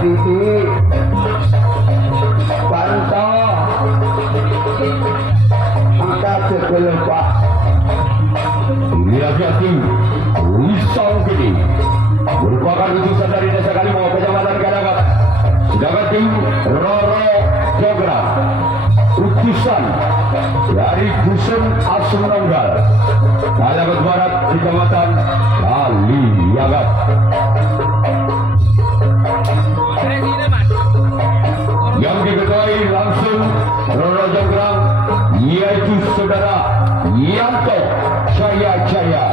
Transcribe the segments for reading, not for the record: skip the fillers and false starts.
Titi Banto angkat jebel Pak Lihat-lihat Wisang Gede merupakan utusan dari desa Kalimau Kecamatan Kadagat. Sedangkan tim Roro Jogra utusan dari Dusun Asumranggal Kadagat Barat Kecamatan Kaliyagat. Yang diketuai langsung Roro Jogra yaitu saudara Yanto Jaya.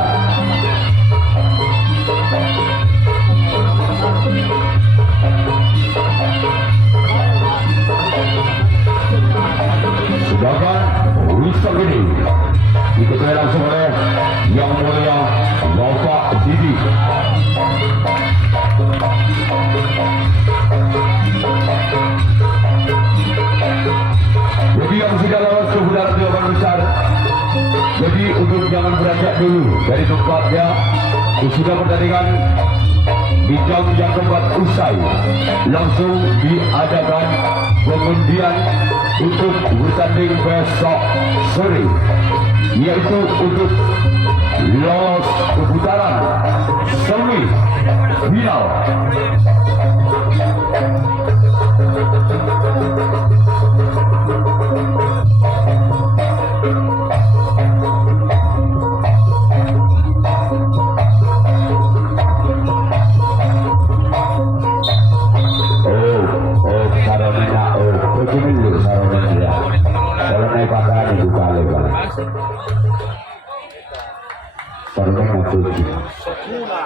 Sedangkan Wisang ini diketuai langsung oleh Yang Mulia Bapak Didi. Jadi yang sudah lolos ke putaran 8 besar, jadi untuk jangan beranjak dulu dari tempatnya. Sudah pertandingan di jam yang keempat usai, langsung diadakan pengundian untuk bertanding besok sore, yaitu untuk lolos ke putaran semi final.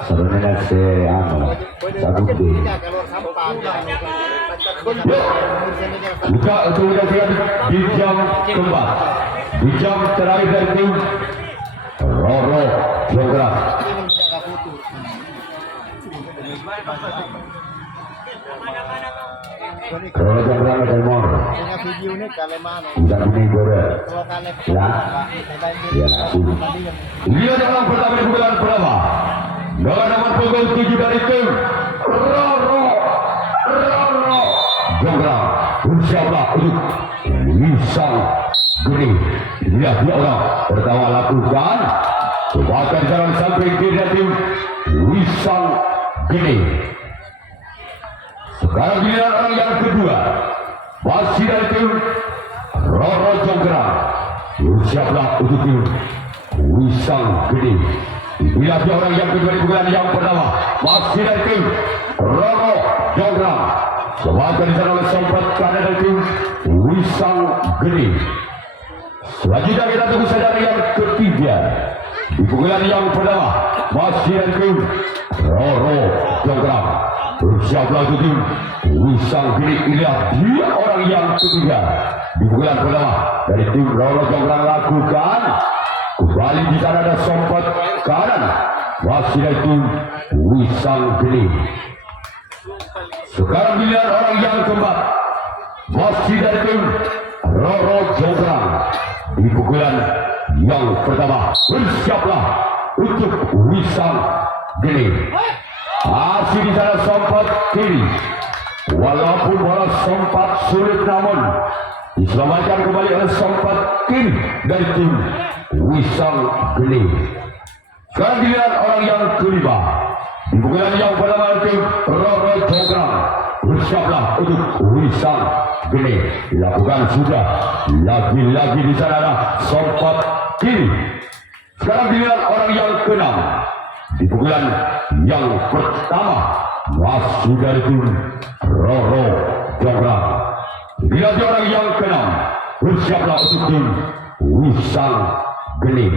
Sebenarnya buka untuk di jam keempat, di jam terakhir dari tim Roro Jogra. Roro Jogra Timur. Udah ini gore. Ya. Dia dalam pertama di bulan pertama. Dengan nomor punggung 7 dari tim Roro Jogra. Insyaallah untuk Wisang Gede. Lihat dia orang pertama lakukan. Bahkan jalan sampai kiri tim Wisang Gede. Sekarang giliran orang yang kedua, masih dari tim Roro Jogra. Siaplah untuk tim Wisang Gede. Lihat dia orang yang kedua di bulan yang pertama, masih dari tim Roro Jogra. Sebagian di sana oleh sempat kanan dari tim Wisang Gede. Selanjutnya kita tunggu saja yang ketiga di pukulan yang pertama, masih dari tim Roro Jogra. Bersiaplah untuk tim Wisang Gede. Lihat dia orang yang ketiga di pukulan pertama dari tim Roro Jogra lakukan. Kembali di sana ada sompat kanan, masih dari tim Wisang Gede. Sekarang giliran orang yang keempat, masih dari tim Roro Jogra. Di pukulan yang pertama, bersiaplah untuk Wisang Gede. Masih di sana sompat kiri. Walaupun bola sempat sulit, namun diselamatkan kembali oleh sompat kiri dari tim Wisang Gede. Sekarang giliran orang yang kelima. Di pukulan yang pertama tim Roro Jogra. Bersiaplah untuk Wisang Gede. Lakukan sudah. Lagi-lagi di sana ada sompat kiri. Sekarang giliran orang yang keenam. Di pukulan yang pertama, masih dari tim Roro Jogra. Lihat orang yang keenam. Bersiaplah untuk tim Wisang Gede.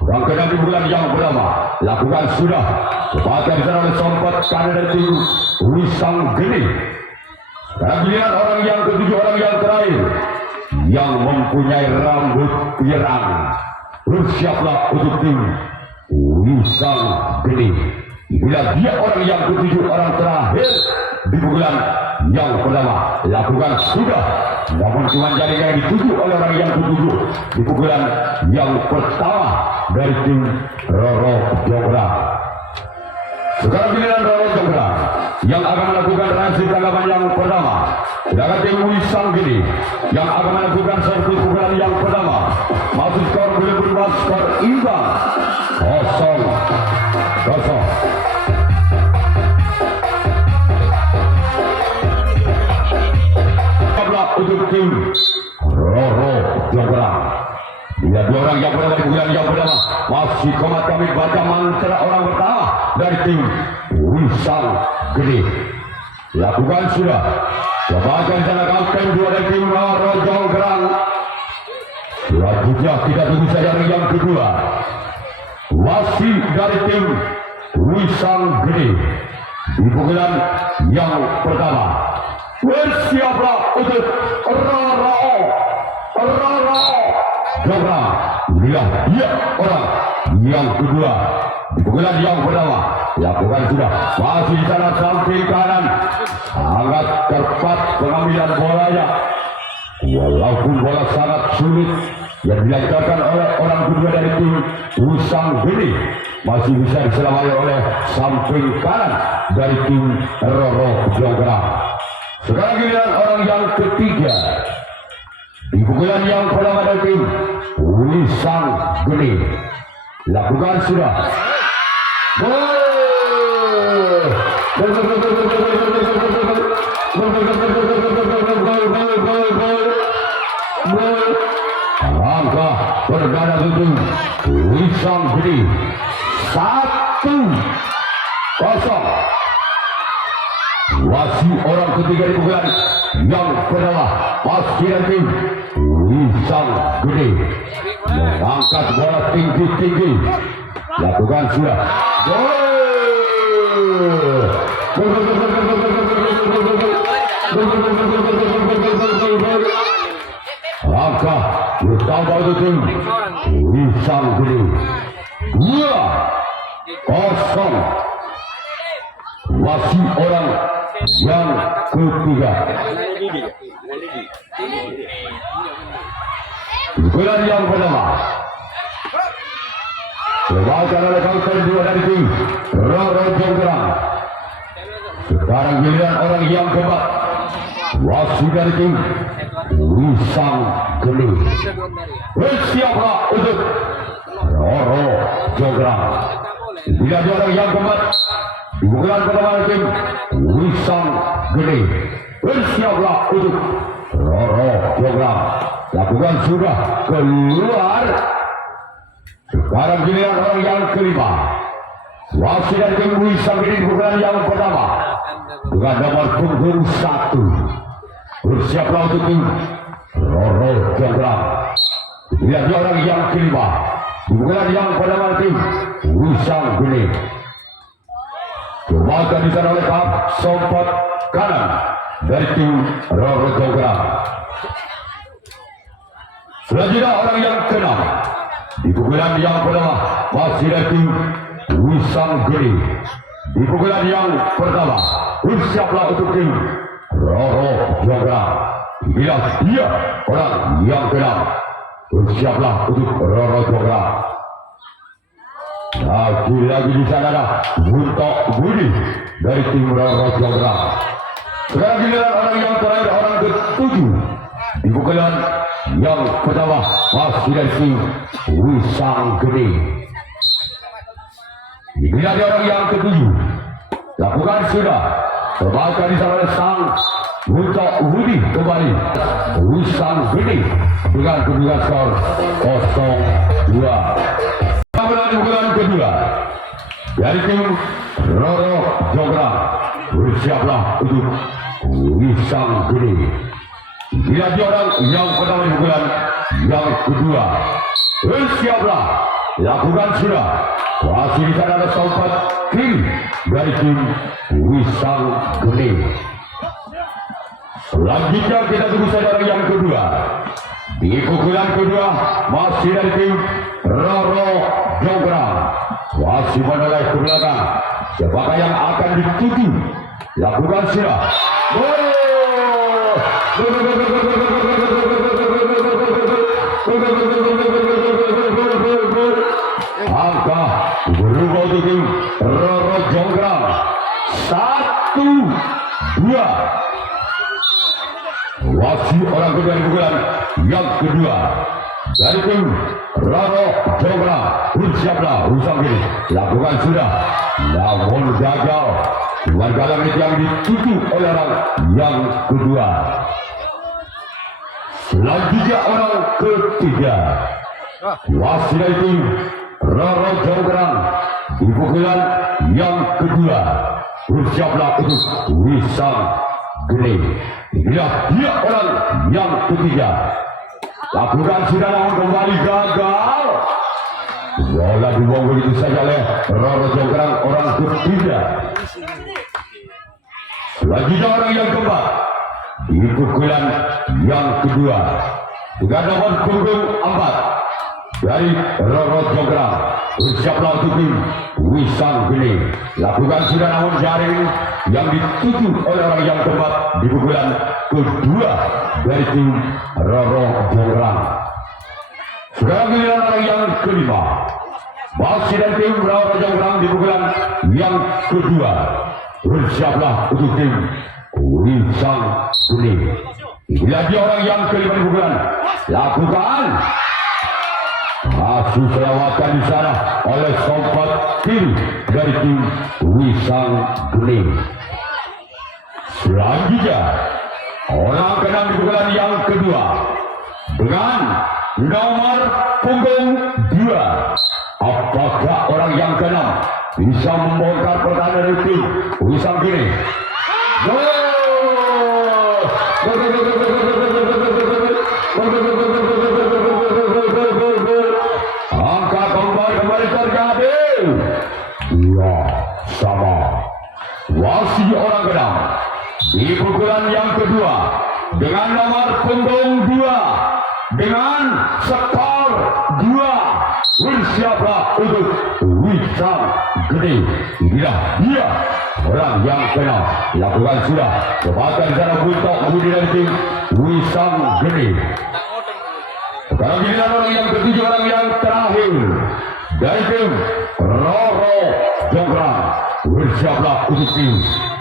Orang keenam di bulan yang pertama, lakukan sudah. Sebagian di sana oleh sompat kanan dari tim Wisang Gede. Sekarang giliran orang yang ketujuh, orang yang terakhir, yang mempunyai rambut pirang. Bersiaplah untuk tim Wisang Gede. Bila dia orang yang ketujuh, orang terakhir di bulan yang pertama, lakukan sudah. Namun cuma jaringan yang dituju oleh orang yang ketujuh di pukulan yang pertama dari tim Roro Jogra. Sekarang giliran Roro Jonggrang yang akan melakukan reaksi tanggapan yang pertama. Sedangkan tim Wisang Gede yang akan melakukan servis pukulan yang pertama. Masuk skor boleh berubah, skor imbang 0-0. Untuk tim Roro Jonggrang. Bila dua orang yang pertama di bulan yang pertama masih komat kami baca mantra orang pertama dari tim Wisang Gede. Lakukan sudah. Sebagian sana kapten dua dari tim Roro Jonggrang. Selanjutnya kita tunggu saja yang kedua. Masih dari tim Wisang Gede di pukulan yang pertama. Bersiaplah untuk Roro Jonggrang. Inilah dia orang yang kedua di pukulan yang pertama. Lakukan sudah. Masih di sana samping kanan. Sangat tepat pengambilan bolanya. Walaupun bola sangat sulit yang dilancarkan oleh orang kedua dari tim Wisang Gede, masih bisa diselamatkan oleh samping kanan dari tim Roro Jonggrang. Sekarang giliran orang yang ketiga di pukulan yang pertama dari tim Wisang Gede. Lakukan sudah. Angka perdana untuk Wisang Gede 1-0. Masih orang ketiga di pukulan yang pertama. Masih dari tim Wisang Gede mengangkat bola tinggi-tinggi. Lakukan sudah. Langkah bertambah untuk tim Wisang Gede 2-0. Masih orang yang ketiga. Pukulan yang pertama dibawakan oleh kapten dua dari tim Roro Jonggrang. Sekarang giliran orang yang keempat. Masih dari tim Wisang Gede. Bersiaplah untuk Roro Jonggrang. Bila ada orang yang keempat di pukulan pertama dari tim Wisang Gede. Bersiaplah untuk Roro Jonggrang. Lakukan sudah keluar. Sekarang giliran orang yang kelima. Masih dari tim Wisang Gede di pukulan yang pertama dengan nomor punggung 1. Bersiaplah untuk tim Roro Jonggrang. Bila dia orang yang kelima di pukulan yang pertama tim Wisang Gede. Kembalikan di sana oleh kap sompot kanan dari tim Roro Jonggrang. Selanjutnya orang yang keenam di pukulan yang pertama masih dari tim Wisang Gede. Di pukulan yang pertama bersiaplah untuk tim Roro Jonggrang. Bila dia orang yang keenam bersiaplah untuk Roro Jonggrang. Lagi-lagi di sana ada Buntok Budi dari tim Roro Jonggrang. Sekarang giliran orang yang terakhir, orang ke-7 di pukulan yang pertama masih dari tim Wisang Gede. Bila dia orang yang ke-7 lakukan sudah. Terbakar di sana sang Buntok Budi kembali Wisang Gede dengan kedudukan skor 0-2. Pukulan kedua dari tim Roro Jonggrang. Bersiaplah untuk Wisang Gede. Bila dia orang yang pertama di pukulan yang kedua. Bersiaplah. Lakukan sudah. Masih di sana ada sompat kiri dari tim Wisang Gede. Selanjutnya kita tunggu saja orang yang kedua. Di pukulan kedua masih dari tim Roro Jonggrang. Masih menoleh ke belakang. Siapakah yang akan dituju? Lakukan sudah. Angka berubah untuk tim Roro Jonggrang. 1-2. Wasit orang kedua di pukulan yang kedua dari tim Roro Jonggrang. Bersiaplah usang kiri, lakukan sudah, namun gagal. Cuman kali ini yang ditutup oleh orang yang kedua. Selanjutnya orang ketiga, wasit dari tim Roro Jonggrang di pukulan yang kedua. Bersiaplah untuk wisang gede. Inilah dia orang yang ketiga. Lakukan sudah, namun kembali gagal. Bola dibuang begitu saja oleh Roro Jonggrang orang ketiga. Selanjutnya orang yang keempat di pukulan yang kedua dengan nomor punggung 4 dari Roro Jonggrang. Bersiaplah untuk tim wisang gede. Lakukan sudah, namun jaring yang ditutup oleh orang yang keempat di pukulan kedua dari tim Roro Jonggrang. Sekarang giliran orang yang kelima, masih dari tim Roro Jonggrang di pukulan yang kedua. Bersiaplah untuk tim wisang gede. Inilah dia orang yang kelima di pukulan. Lakukan. Masih selawatkan di sana oleh sompat kiri dari tim wisang gede. Selanjutnya orang keenam di pukulan yang kedua dengan nomor punggung 2. Apakah orang yang keenam bisa membongkar pertahanan dari tim wisang gede? Angka kembali terjadi. Ya, sama. Wasit orang keenam di pukulan yang kedua dengan nomor punggung 2 dengan skor 2. Bersiaplah untuk wisang gede. Inilah dia orang yang keenam. Lakukan sudah. Cepatkan di sana untuk kemudian tim wisang gede. Sekarang giliran orang yang ketujuh, orang yang terakhir dari tim Roro Jonggrang. Bersiaplah untuk tim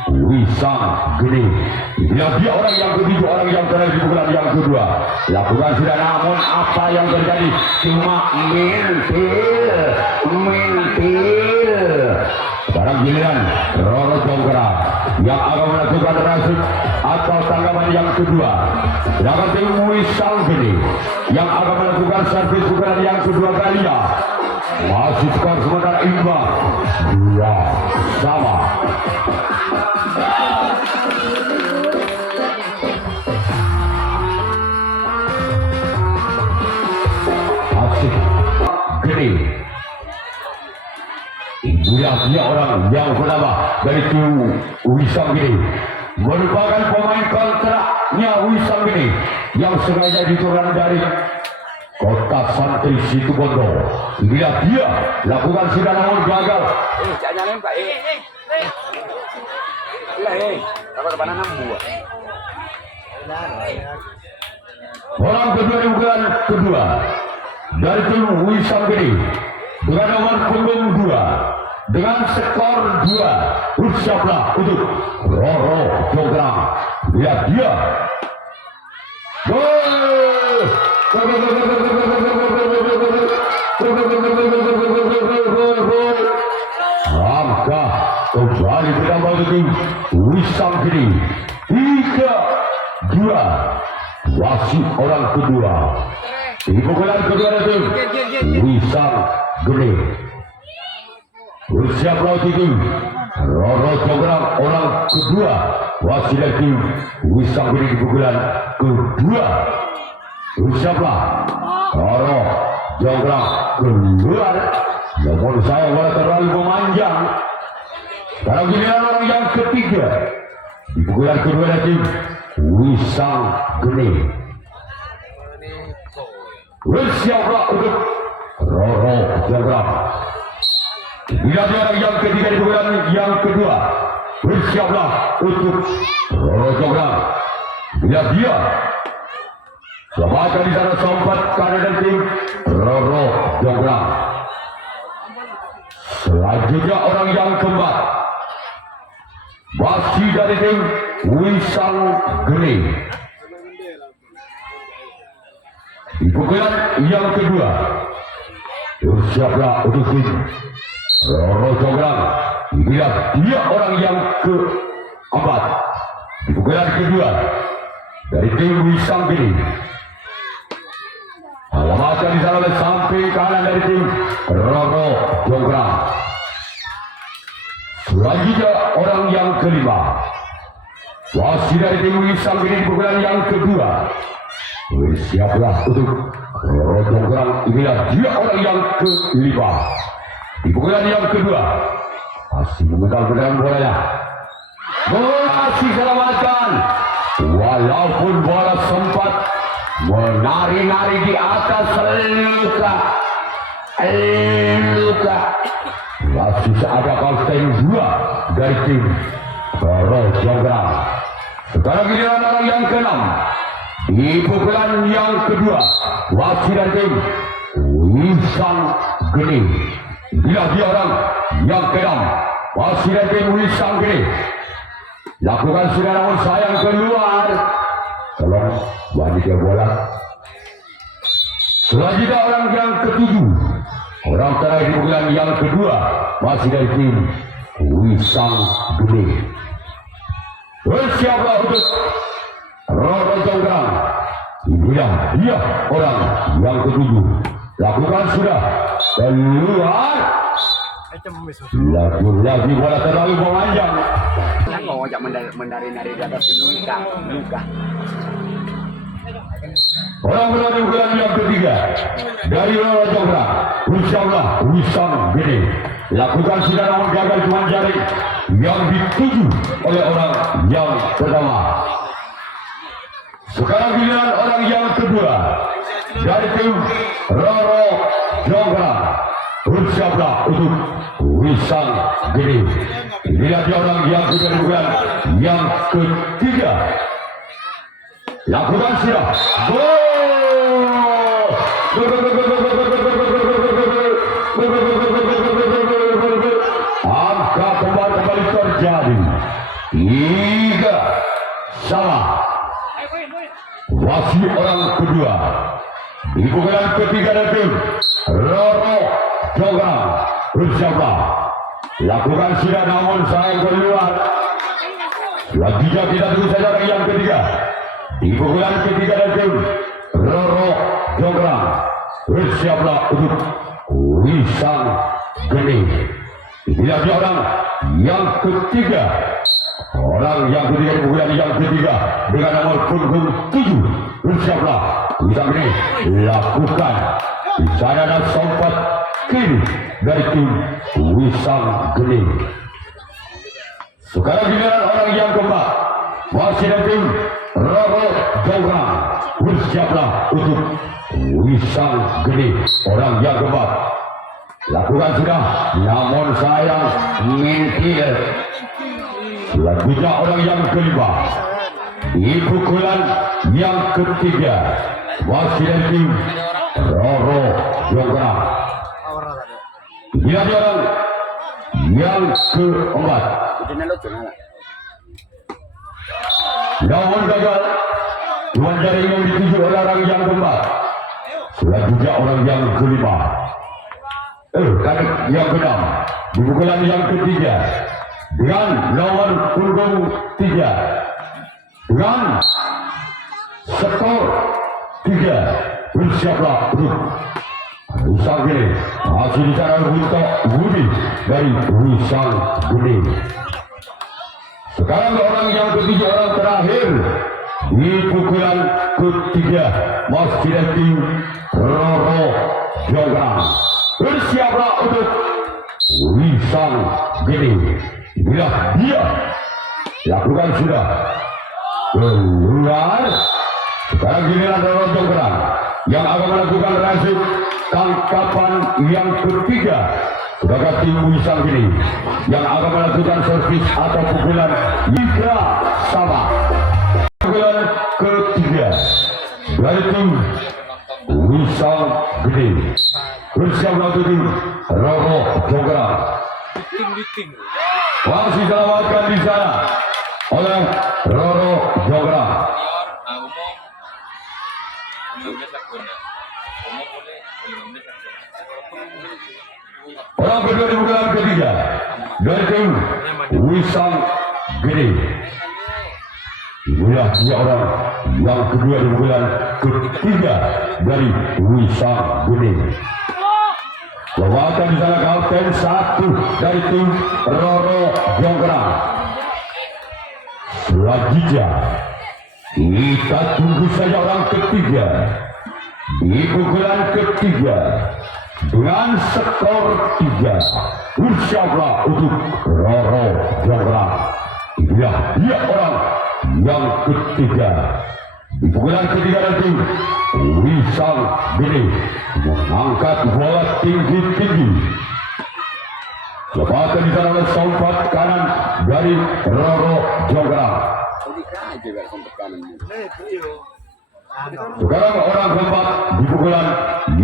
wisang gede. Inilah dia orang yang ketujuh, orang yang terakhir di pukulan yang kedua. Lakukan sudah, namun apa yang terjadi? Cuma mentil. Sekarang giliran Roro Jonggrang yang akan melakukan rasuk atau tanggapan yang kedua. Sedangkan tim wisang gede yang akan melakukan servis pukulan yang kedua kalinya. Masih skor sementara imbang 2-sama. Asik gede. Inilah dia orang yang pertama dari tim wisang gede, merupakan pemain kontraknya wisang gede yang sengaja diturunkan dari Kota Santri Situbondo. Inilah dia, lakukan sudah namun gagal. Jangan nembak, Orang kedua di pukulan kedua dari tim wisang gede dengan nomor punggung 2 dengan skor 2. Bersiaplah untuk Roro Jonggrang. Lihat dia. Gol! Langkah kembali bertambah tim wisang gede 3-2. Wasit orang kedua di pukulan kedua dari tim wisang gede. Bersiaplah untuk tim Roro Jonggrang orang kedua. Wasit dari tim wisang gede di pukulan kedua. Bersiaplah Roro Jonggrang keluar. Namun saya boleh terlalu memanjang. Sekarang giliran orang yang ketiga di pukulan kedua dari tim wisang gede. Bersiaplah untuk Roro Jonggrang. Bila dia orang yang ketiga di pukulan yang kedua. Bersiaplah untuk Roro Jonggrang. Bila dia selamatkan di sana sompat kanan dan tim Roro Jonggrang. Selanjutnya orang yang keempat, masih dari tim Wisang Geni. Di pukulan yang kedua, bersiaplah untuk tim Roro Jonggrang. Dia orang yang keempat. Di pukulan kedua dari tim Wisang Geni. Alamatnya di sana sampai kanan dari tim Roro Jonggrang. Selanjutnya orang yang kelima, masih dari tim Wisang Geni di pukulan yang kedua. Bersiaplah untuk Roro Jonggrang. Inilah dia orang yang kelima. Di pukulan yang kedua, masih memegang bolanya. Masih selamatkan. Walaupun bola sempat menari-nari di atas luka. Masih ada kapten dua dari tim Roro Jonggrang. Sekarang giliran orang yang keenam. Di pukulan yang kedua, masih dari tim Wisang Geni. Bila dia orang yang keenam, masih dari tim Wisang Geni. Lakukan sudah, namun sayang keluar. Tolong wanita bola. Selanjutnya orang yang ketujuh, orang terakhir di pukulan yang kedua, masih dari tim Wisang Geni. Bersiaplah untuk Roro Jonggrang. Inilah dia orang yang ketujuh. Lakukan sudah, keluar. Lagi bola terlalu memanjang. Mau ajak menari-nari di atas luka. Orang berani bulan yang ketiga dari Roro Jonggrang. Bersiaplah Wisang Geni. Lakukan sudah, namun gagal cuma jari yang dituju oleh orang yang pertama. Sekarang giliran orang yang kedua dari tim Roro Jonggrang. Bersiaplah untuk Wisang Geni. Inilah dia orang yang kedua yang ketiga. Lakukan sudah. Angka kembali terjadi 3-sama. Masih orang kedua. Di pukulan ketiga dari tim Roro Jonggrang. Bersiaplah. Lakukan sudah, namun sayang keluar. Selanjutnya kita tunggu saja orang yang ketiga. Di pukulan ketiga dari tim Roro Jonggrang. Bersiaplah untuk Wisang Geni. Inilah dia orang yang ketiga. Orang yang ketiga di pukulan yang ketiga dengan nomor punggung 7. Bersiaplah Wisang Geni. Lakukan. Di sana ada sompat kiri dari tim Wisang Geni. Sekarang giliran orang yang keempat, masih dari tim Roro Jonggrang. Bersiaplah untuk Wisang Geni. Orang yang keempat. Lakukan sudah, namun sayang mentil. Selanjutnya orang yang kelima. Di pukulan yang ketiga, masih dari tim Roro Jonggrang. Dia orang yang keempat. Namun gagal. Tuan jari yang dituju oleh orang yang keempat. Selanjutnya orang yang kelima. Yang keenam. Di pukulan yang ketiga. Dengan nomor punggung 3. Dengan skor 3. Bersiaplah untuk Wisang Geni. Masih di sana untuk Budi dari Wisang Geni. Sekarang orang yang ketiga, orang terakhir di pukulan ketiga, masih dari tim Roro Jonggrang. Bersiaplah untuk Wisang Geni. Inilah dia. Lakukan sudah. Keluar. Sekarang giliran Roro Jonggrang yang akan melakukan rasuk tangkapan yang ketiga. Sebagai tim Wisang Geni yang akan melakukan servis atau pukulan 3-sama. Pukulan ketiga dari tim Wisang Wisang Gede. Bersiaplah tujuh Roro Jonggrang. Masih selamatkan di sana oleh Roro Jonggrang. Orang kedua di bulan ketiga dari tim Wisang Gede. Inilah dia orang yang kedua di bulan ketiga dari Wisang Gede. Lewatan di sana kapten satu dari tim Roro Jonggrang. Selanjutnya kita tunggu saja orang ketiga di pukulan ketiga dengan skor 3. Bersiaplah untuk Roro Jonggrang. Inilah dia orang yang ketiga di pukulan ketiga nanti. Wisang Gede mengangkat bola tinggi-tinggi. Lepaskan di sana oleh sompat kanan dari Roro Jonggrang. Sekarang orang keempat di pukulan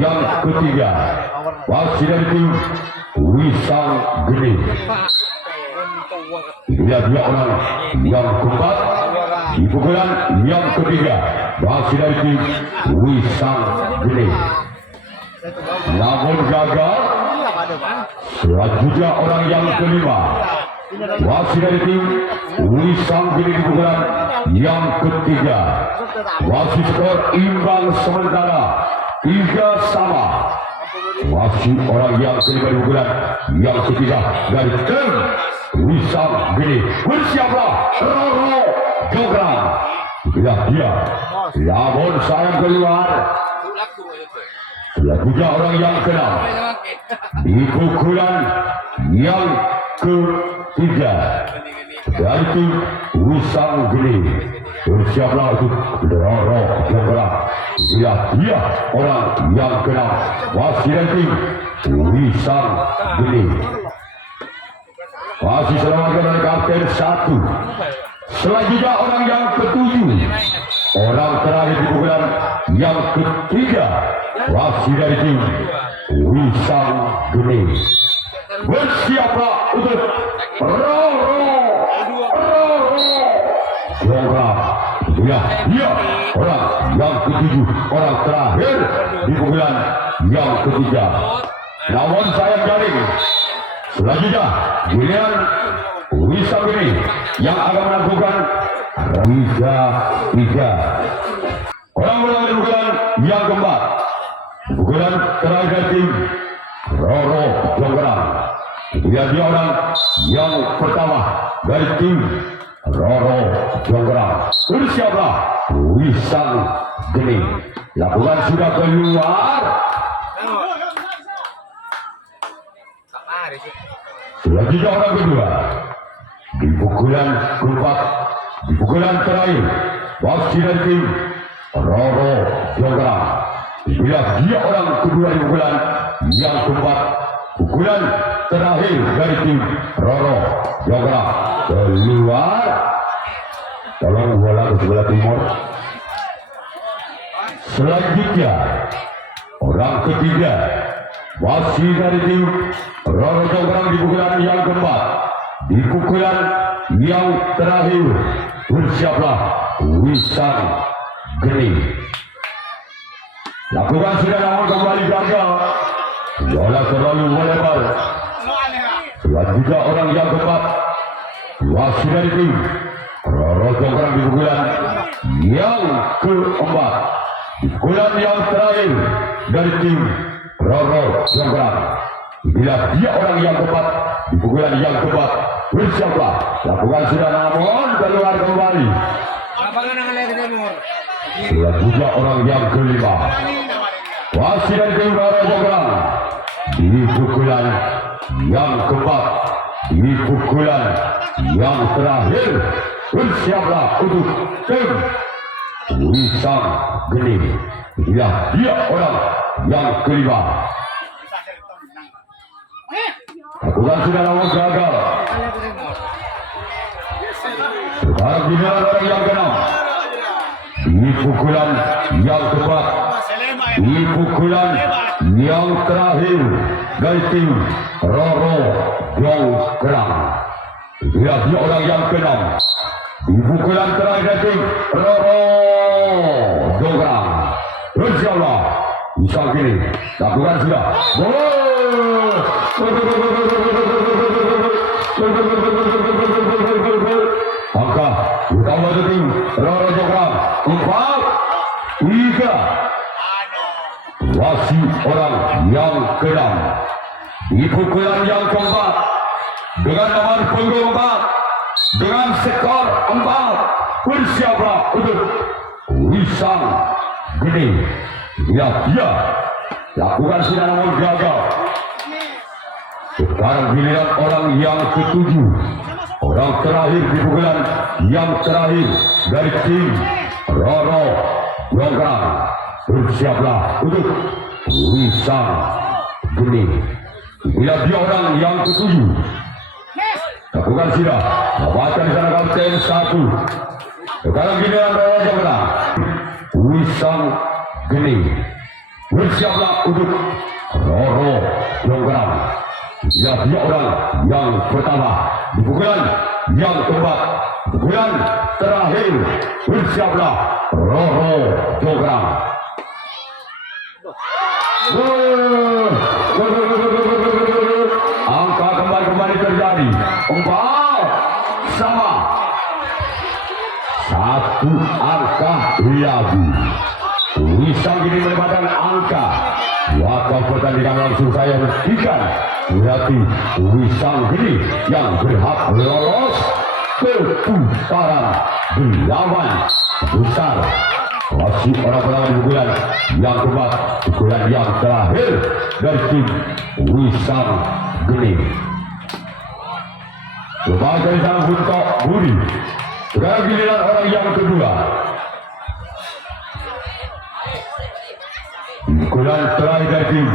yang ketiga masih dari tim Wisang Gede. Inilah dia orang yang keempat di pukulan yang ketiga masih dari tim Wisang Gede. Namun gagal. Selanjutnya orang yang kelima masih dari tim Wisang Gede di pukulan yang ketiga. Masih skor imbang sementara 3-3. Masih orang yang kelima di pukulan yang ketiga dari tim Wisang Gede. Bersiaplah Roro Jonggrang. Inilah dia. Namun sayang keluar. Selanjutnya orang yang keenam di pukulan yang ketiga dari tim Wisang Gede. Bersiaplah untuk Roro Jonggrang. Inilah dia orang yang keenam masih dari tim Wisang Gede. Masih selamatkan oleh kapten satu. Selanjutnya orang yang ketujuh, orang terakhir di pukulan yang ketiga masih dari tim Wisang Gede. Bersiaplah untuk Roro Jonggrang. Ya, dia orang yang ketujuh, orang terakhir di pukulan yang ketiga. Namun sayang jaring. Selanjutnya giliran Wisang Gede yang akan melakukan 3-3. Orang mulai di pukulan yang keempat, pukulan terakhir tim Roro Jonggrang. Dia orang yang pertama dari tim Roro Jonggrang. Bersiaplah Wisang Gede. Lakukan sudah keluar. Selanjutnya orang kedua di pukulan keempat, di pukulan terakhir masih dari tim Roro Jonggrang. Inilah dia orang kedua di pukulan yang keempat, pukulan terakhir dari tim Roro Jonggrang. Keluar. Tolong bola ke sebelah timur. Selanjutnya orang ketiga masih dari tim Roro Jonggrang di pukulan yang keempat, di pukulan yang terakhir. Bersiaplah Wisang Gede. Lakukan sudah, namun kembali gagal. Bola terlalu melebar. Selanjutnya orang yang keempat masih dari tim Roro Jonggrang di pukulan yang keempat, di pukulan yang terakhir dari tim Roro Jonggrang. Inilah dia orang yang keempat di pukulan yang keempat. Bersiaplah. Lakukan sudah, namun keluar kembali. Selanjutnya orang yang kelima masih dari tim Roro Jonggrang di pukulan yang keempat, di pukulan yang terakhir. Bersiaplah untuk tim Wisang Gede. Inilah dia orang yang kelima. Lakukan sudah, namun gagal. Sekarang giliran orang yang keenam di pukulan yang keempat, di pukulan yang terakhir dari tim Roro Jonggrang. Lihat dia orang yang keenam di pukulan terakhir dari tim Roro Jonggrang. Insyaallah bisa gini lakukan sudah. Angka utama tim Roro Jonggrang 4, 3. Wasit orang yang keenam di pukulan yang keempat dengan nomor punggung 4 dengan skor 4. Bersiaplah untuk Wisang Gede. Lihat dia lakukan sinar namun gagal. Sekarang giliran orang yang ketujuh, orang terakhir di pukulan yang terakhir dari tim Roro Jonggrang. Bersiaplah untuk Wisang Gede. Lihat dia orang yang ketujuh, lakukan sinar membaca di sana kapten 1. Sekarang giliran Roro Jonggrang. Wisang Gede. Bersiaplah untuk Roro Jonggrang. Lihat dia orang yang pertama di pukulan yang keempat, pukulan terakhir. Bersiaplah Roro Jonggrang. Angka kembali terjadi 4 sama, 1 angka lagi. Wisang ini mendapatkan angka. Waktu pertandingan langsung saya hentikan. Berarti Wisang ini yang berhak lolos ke putaran 8 besar. Masih orang-orang di bulan yang keempat, bulan yang terakhir dari tim Wisang Gede. Sebagai sang Buntok Budi. Sekarang giliran orang yang kedua. Pukulan terakhir dari tim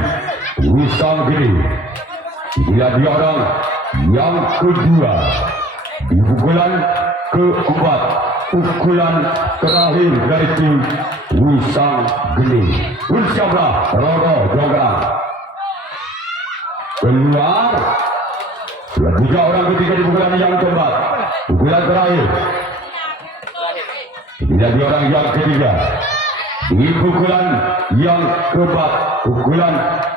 Wisang Gede. Dia orang yang kedua di pukulan keempat, pukulan terakhir dari tim Wisang Gede. Bersiaplah Roro Jonggrang. Keluar. Sudah 3 orang ketiga di pukulan yang keempat, pukulan terakhir. Dia orang yang ketiga di pukulan yang keempat, pukulan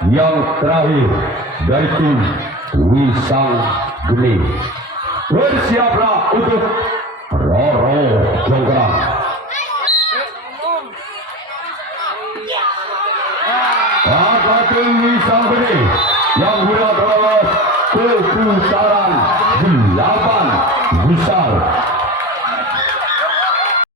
yang terakhir dari tim Wisang Gede. Bersiaplah untuk Roro Jonggrang. Apakah tim Wisang Gede yang sudah lolos ke putaran 8 besar